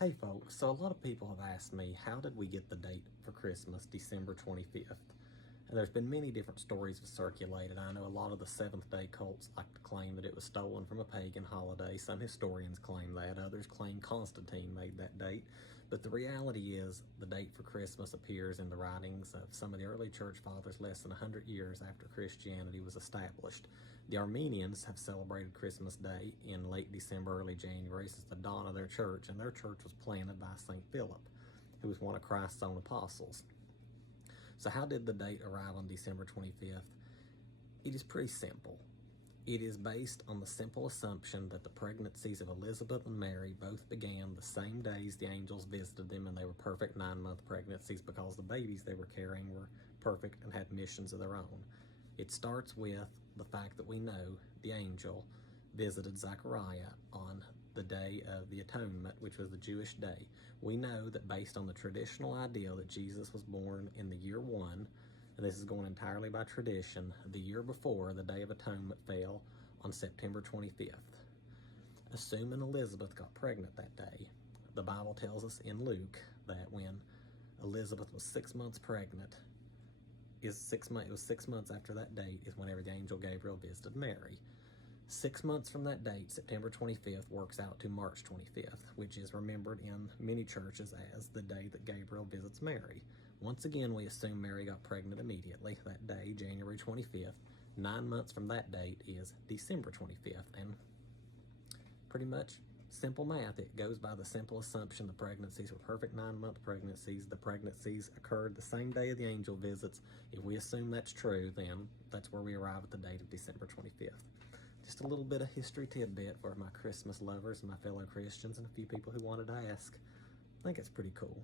Hey folks, so a lot of people have asked me, how did we get the date for Christmas, December 25th? And there's been many different stories have circulated. I know a lot of the Seventh-day cults like to claim that it was stolen from a pagan holiday. Some historians claim that, others claim Constantine made that date. But the reality is the date for Christmas appears in the writings of some of the early church fathers less than 100 years after Christianity was established. The Armenians have celebrated Christmas Day in late December, early January since the dawn of their church, and their church was planted by St. Philip, who was one of Christ's own apostles. So how did the date arrive on December 25th? It is pretty simple. It is based on the simple assumption that the pregnancies of Elizabeth and Mary both began the same days the angels visited them, and they were perfect 9-month pregnancies because the babies they were carrying were perfect and had missions of their own. It starts with the fact that we know the angel visited Zechariah on the Day of the Atonement, which was the Jewish day. We know that based on the traditional idea that Jesus was born in the year 1, and this is going entirely by tradition, the year before the Day of Atonement fell on September 25th. Assuming Elizabeth got pregnant that day, the Bible tells us in Luke that when Elizabeth was 6 months pregnant, it was 6 months after that date is whenever the angel Gabriel visited Mary. 6 months from that date, September 25th, works out to March 25th, which is remembered in many churches as the day that Gabriel visits Mary. Once again, we assume Mary got pregnant immediately that day, January 25th. 9 months from that date is December 25th, and pretty much simple math. It goes by the simple assumption the pregnancies were perfect 9-month pregnancies. The pregnancies occurred the same day of the angel visits. If we assume that's true, then that's where we arrive at the date of December 25th. Just a little bit of history tidbit for my Christmas lovers and my fellow Christians and a few people who wanted to ask. I think it's pretty cool.